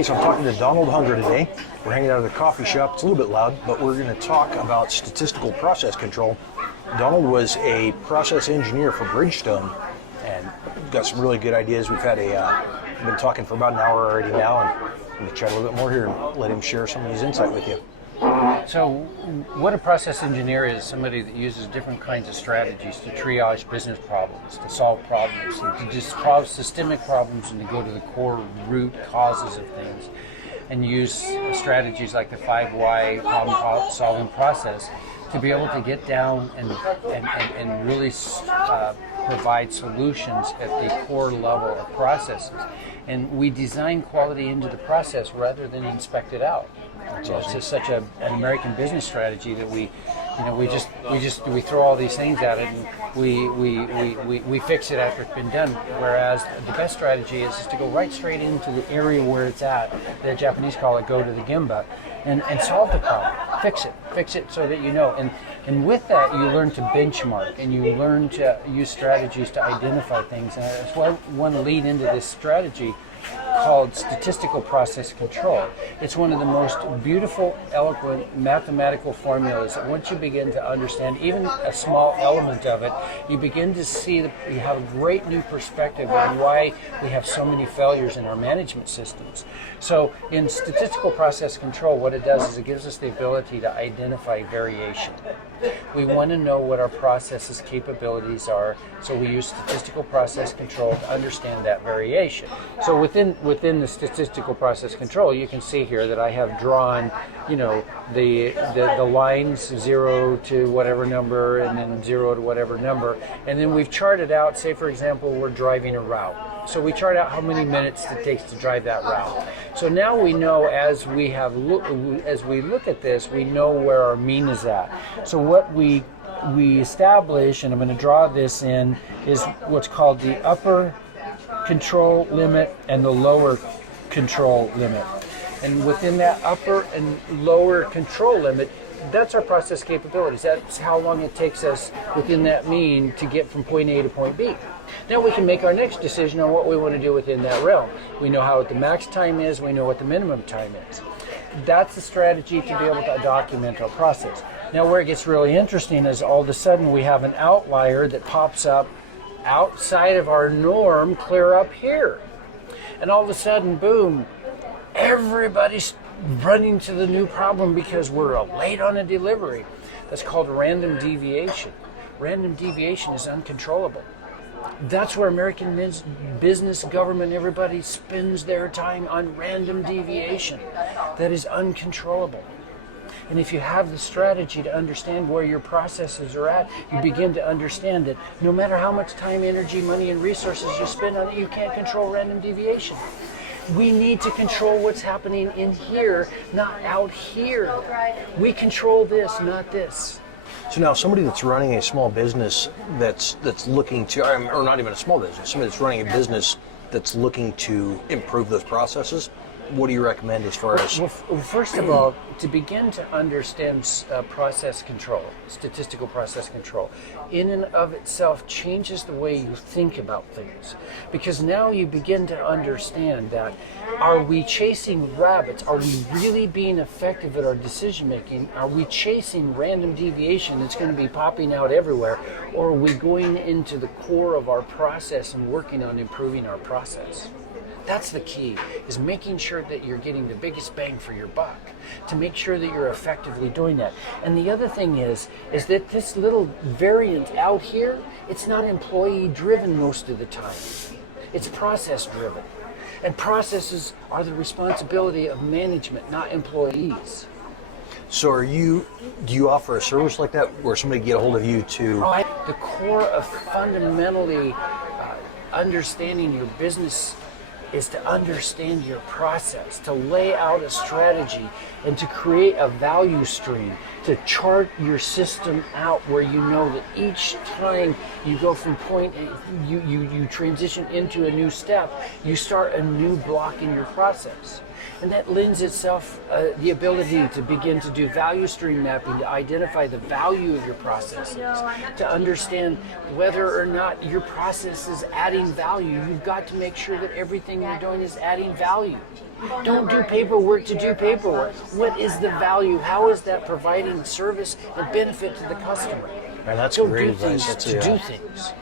Hey, so I'm talking to Donald Hunger today. We're hanging out at a coffee shop. It's a little bit loud, but we're going to talk about statistical process control. Donald was a process engineer for Bridgestone and got some really good ideas. We've been talking for about an hour already now, and I'm going to chat a little bit more here and let him share some of his insight with you. So what a process engineer is somebody that uses different kinds of strategies to triage business problems, to solve problems, and to just solve systemic problems and to go to the core root causes of things, and use strategies like the 5 why problem solving process to be able to get down and really provide solutions at the core level of processes. And we design quality into the process rather than inspect it out. So it's just such an American business strategy that we throw all these things at it and we fix it after it's been done. Whereas the best strategy is to go right straight into the area where it's at. The Japanese call it go to the gemba, and solve the problem. Fix it so that you know. And with that, you learn to benchmark and you learn to use strategies to identify things. And that's why I want to lead into this strategy called statistical process control. It's one of the most beautiful, eloquent mathematical formulas that once you begin to understand even a small element of it, you begin to see that you have a great new perspective on why we have so many failures in our management systems. So in statistical process control, what it does is it gives us the ability to identify variation. We want to know what our process's capabilities are, so we use statistical process control to understand that variation. So within the statistical process control, you can see here that I have drawn, the lines 0 to whatever number and then 0 to whatever number, and then we've charted out, say for example, we're driving a route. So we chart out how many minutes it takes to drive that route. So now we know as we look at this, we know where our mean is at. So what we establish, and I'm going to draw this in, is what's called the upper control limit and the lower control limit. And within that upper and lower control limit, that's our process capabilities. That's how long it takes us within that mean to get from point A to point B. Now we can make our next decision on what we want to do within that realm. We know how the max time is, we know what the minimum time is. That's the strategy to be able to document our process. Now where it gets really interesting is all of a sudden we have an outlier that pops up outside of our norm, clear up here. And all of a sudden, boom, everybody's running to the new problem because we're late on a delivery. That's called random deviation. Random deviation is uncontrollable. That's where American business, government, everybody spends their time on random deviation. That is uncontrollable. And if you have the strategy to understand where your processes are at, you begin to understand that no matter how much time, energy, money, and resources you spend on it, you can't control random deviation. We need to control what's happening in here, not out here. We control this, not this. So now somebody that's running a small business that's looking to, or not even a small business, somebody that's running a business that's looking to improve those processes, what do you recommend as far as? Well, first of all, to begin to understand process control, statistical process control, in and of itself changes the way you think about things. Because now you begin to understand that, are we chasing rabbits? Are we really being effective at our decision making? Are we chasing random deviation that's going to be popping out everywhere? Or are we going into the core of our process and working on improving our process? That's the key, is making sure that you're getting the biggest bang for your buck, to make sure that you're effectively doing that. And the other thing is that this little variant out here, it's not employee driven most of the time. It's process driven. And processes are the responsibility of management, not employees. So do you offer a service like that where somebody can get a hold of you to? The core of fundamentally understanding your business is to understand your process, to lay out a strategy, and to create a value stream, to chart your system out where you know that each time you go from point A, you transition into a new step, you start a new block in your process. And that lends itself the ability to begin to do value stream mapping, to identify the value of your processes, to understand whether or not your process is adding value. You've got to make sure that everything you're doing is adding value. Don't do paperwork to do paperwork. What is the value? How is that providing service and benefit to the customer? And that's Don't great do advice. things to do things.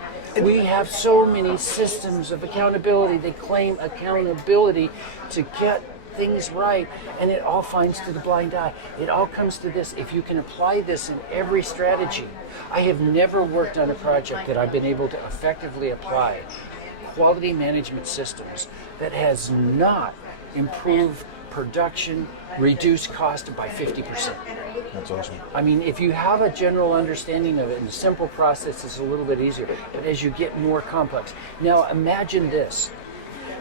We have so many systems of accountability. They claim accountability to get things right, and it all finds to the blind eye. It all comes to this. If you can apply this in every strategy, I have never worked on a project that I've been able to effectively apply quality management systems that has not improved production, reduced cost by 50%. That's awesome. I mean, if you have a general understanding of it, and the simple process is a little bit easier, but as you get more complex. Now imagine this.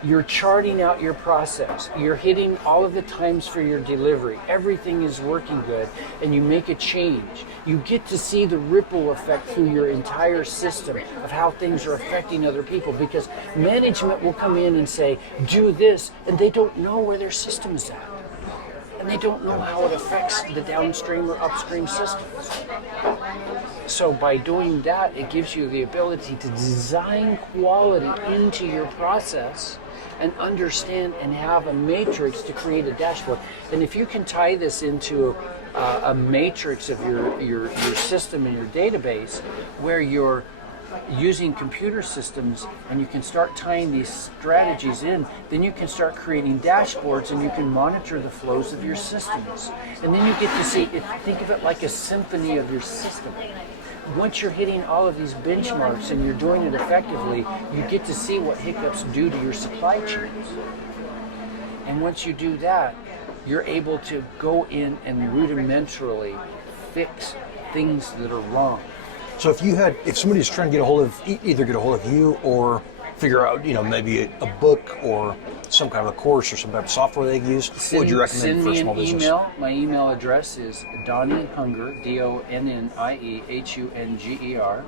You're charting out your process. You're hitting all of the times for your delivery. Everything is working good, and you make a change. You get to see the ripple effect through your entire system of how things are affecting other people, because management will come in and say, do this, and they don't know where their system is at. And they don't know how it affects the downstream or upstream systems. So by doing that, it gives you the ability to design quality into your process and understand and have a matrix to create a dashboard. And if you can tie this into a matrix of your system and your database, where you're using computer systems and you can start tying these strategies in, then you can start creating dashboards and you can monitor the flows of your systems. And then you get to see, think of it like a symphony of your system. Once you're hitting all of these benchmarks and you're doing it effectively, you get to see what hiccups do to your supply chains. And once you do that, you're able to go in and rudimentarily fix things that are wrong. So if somebody's trying to either get a hold of you or figure out, maybe a book or some kind of a course or some type of software they use, what would you recommend for a small business? Send me an email. My email address is donniehunger, DONNIEHUNGER,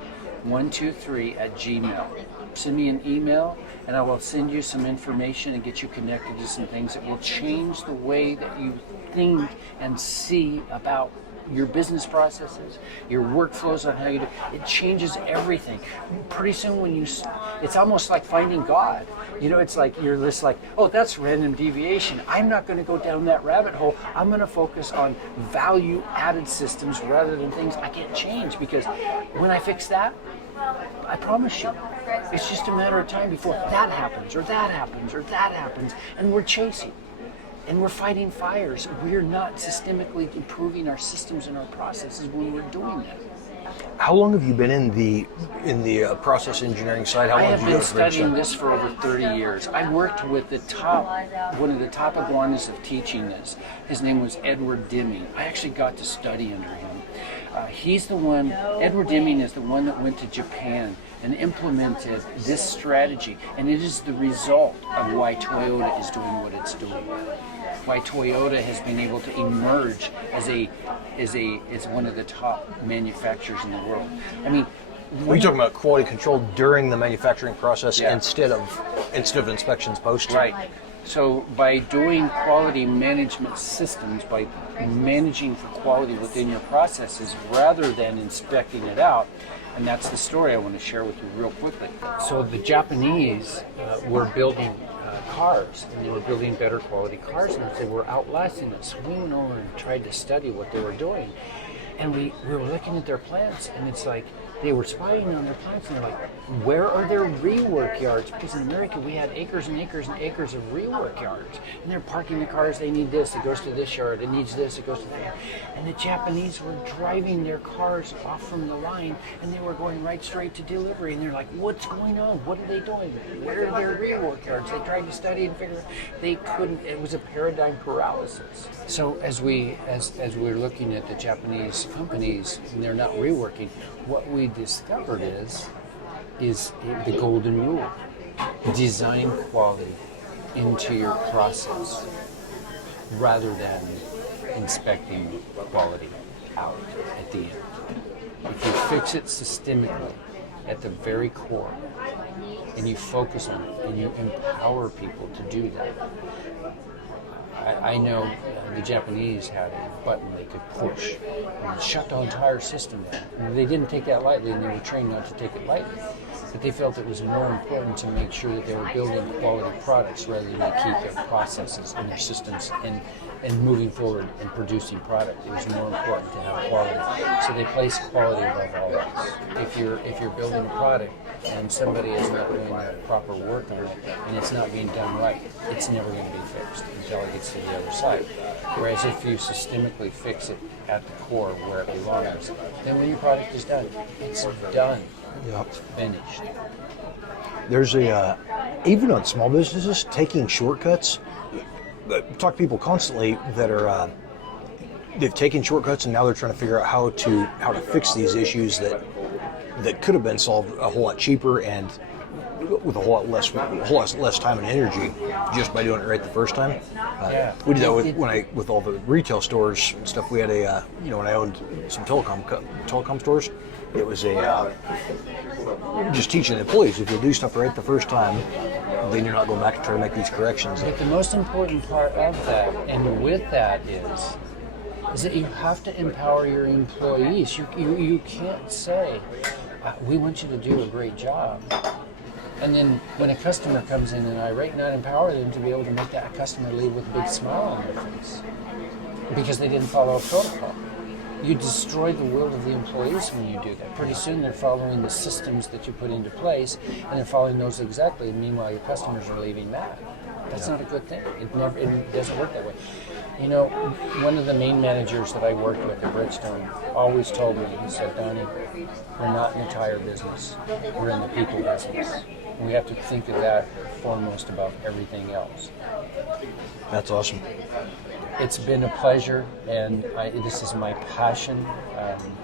123@gmail. Send me an email and I will send you some information and get you connected to some things that will change the way that you think and see about your business processes, your workflows on how you do it. Changes everything. Pretty soon it's almost like finding God. It's like you're just like, oh, that's random deviation. I'm not going to go down that rabbit hole. I'm going to focus on value added systems rather than things I can't change, because when I fix that, I promise you, it's just a matter of time before that happens or that happens or that happens, and we're chasing. And we're fighting fires. We're not systemically improving our systems and our processes when we're doing that. How long have you been in the process engineering side? How long I have have you been studying this for over 30 years. I worked with one of the top iguanas of teaching this. His name was Edward Deming. I actually got to study under him. Edward Deming is the one that went to Japan and implemented this strategy, and it is the result of why Toyota is doing what it's doing. Why Toyota has been able to emerge as one of the top manufacturers in the world. I mean, are you talking about quality control during the manufacturing process, Yeah. instead of inspections post? Right. So by doing quality management systems, by managing for quality within your processes rather than inspecting it out, and that's the story I want to share with you real quickly. So the Japanese were building cars, and they were building better quality cars, and they were outlasting us. We went over and tried to study what they were doing, and we were looking at their plants, and it's like they were spying on their plants, and they're like, where are their rework yards? Because in America we had acres and acres and acres of rework yards, and they're parking the cars. They need this, it goes to this yard. It needs this, it goes to that. And the Japanese were driving their cars off from the line, and they were going right straight to delivery, and they're like, what's going on? What are they doing? Where are their rework yards? They tried to study and figure it out. They couldn't. It was a paradigm paralysis. So as we're looking at the Japanese companies and they're not reworking, what we discovered is the golden rule. Design quality into your process rather than inspecting quality out at the end. If you fix it systemically at the very core and you focus on it and you empower people to do that, I know the Japanese had a button they could push and shut the entire system down. And they didn't take that lightly, and they were trained not to take it lightly. But they felt it was more important to make sure that they were building quality products rather than to keep their processes and their systems and moving forward and producing product. It was more important to have quality. So they placed quality above all else. If you're building a product and somebody is not doing the proper work on it and it's not being done right, it's never going to be fixed until it gets to the other side. Whereas if you systemically fix it at the core where it belongs, then when your product is done, it's done. Yep. It's finished. There's even on small businesses, taking shortcuts. I talk to people constantly that are they've taken shortcuts and now they're trying to figure out how to fix these issues that could have been solved a whole lot cheaper and with a whole lot less time and energy just by doing it right the first time. We did that with all the retail stores and stuff. We had when I owned some telecom stores. It was just teaching employees if you do stuff right the first time, then you're not going back and try to make these corrections. But the most important part of that, and with that, is that you have to empower your employees. You can't say, we want you to do a great job. And then when a customer comes in and irate, not empower them to be able to make that customer leave with a big smile on their face because they didn't follow a protocol. You destroy the will of the employees when you do that. Pretty soon they're following the systems that you put into place, and they're following those exactly. And meanwhile, your customers are leaving mad. That's not a good thing. It doesn't work that way. You know, one of the main managers that I worked with at Bridgestone always told me, he said, Donnie, we're not in the tire business. We're in the people business. And we have to think of that foremost above everything else. That's awesome. It's been a pleasure, and this is my passion.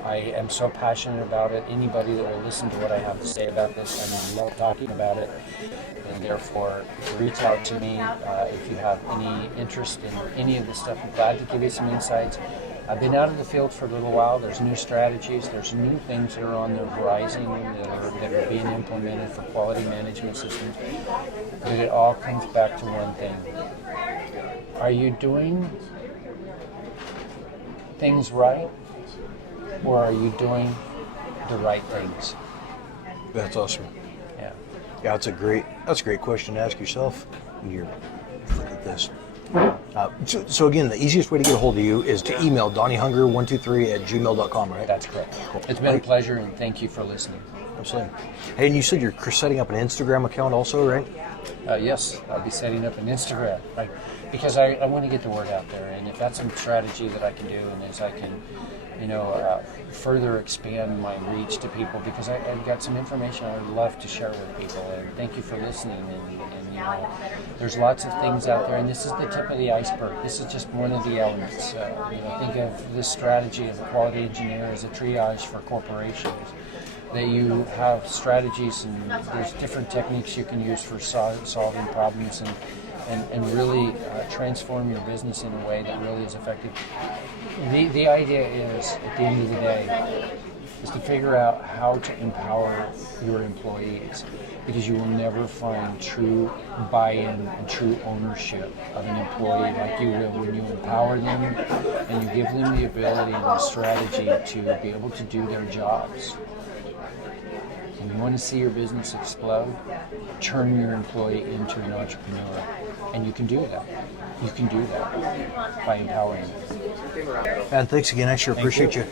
I am so passionate about it. Anybody that will listen to what I have to say about this, I love talking about it. And therefore, reach out to me if you have any interest in any of this stuff. I'm glad to give you some insights. I've been out of the field for a little while. There's new strategies. There's new things that are on the horizon that are being implemented for quality management systems. But it all comes back to one thing. Are you doing things right, or are you doing the right things? That's awesome. Yeah. Yeah, that's a great question to ask yourself when you're looking at this. So again, the easiest way to get a hold of you is to email DonnieHunger123@gmail.com, right? That's correct. Cool. It's been a pleasure, and thank you for listening. Absolutely. Hey, and you said you're setting up an Instagram account also, right? Yes, I'll be setting up an Instagram, right? Because I want to get the word out there, and if that's some strategy that I can do, and as I can, further expand my reach to people, because I've got some information I'd love to share with people, and thank you for listening. And there's lots of things out there, and this is the tip of the iceberg. This is just one of the elements. Think of this strategy of a quality engineer as a triage for corporations. That you have strategies, and there's different techniques you can use for solving problems and really transform your business in a way that really is effective. The idea is, at the end of the day, is to figure out how to empower your employees, because you will never find true buy-in and true ownership of an employee like you will when you empower them and you give them the ability and the strategy to be able to do their jobs. And you want to see your business explode, turn your employee into an entrepreneur. And you can do that. You can do that by empowering them. And thanks again. I sure appreciate you.